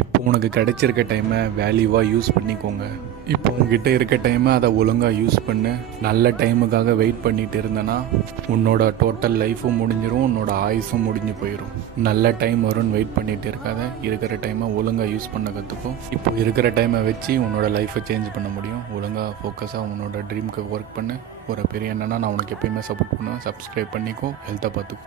இப்போ உனக்கு கிடைச்சிருக்க டைமை வேல்யூவாக யூஸ் பண்ணிக்கோங்க. இப்போ உங்ககிட்ட இருக்க டைமை அதை ஒழுங்காக யூஸ் பண்ணு. நல்ல டைமுக்காக வெயிட் பண்ணிட்டு இருந்தேன்னா உன்னோட டோட்டல் லைஃப்பும் முடிஞ்சிடும், உன்னோட ஆயுசும் முடிஞ்சு போயிடும். நல்ல டைம் வரும்னு வெயிட் பண்ணிட்டு இருக்காத, இருக்கிற டைமை ஒழுங்காக யூஸ் பண்ண கற்றுக்கோ. இப்போ இருக்கிற டைமை வச்சு உன்னோட லைஃப்பை சேஞ்ச் பண்ண முடியும். ஒழுங்காக ஃபோக்கஸாக உன்னோட ட்ரீமுக்கு ஒர்க் பண்ணு. ஒரு பெரிய என்னன்னா நான் உனக்கு எப்பயுமே சப்போர்ட் பண்ணுவேன். சப்ஸ்கிரைப் பண்ணிக்கோ, ஹெல்த்தை பார்த்துக்கோ.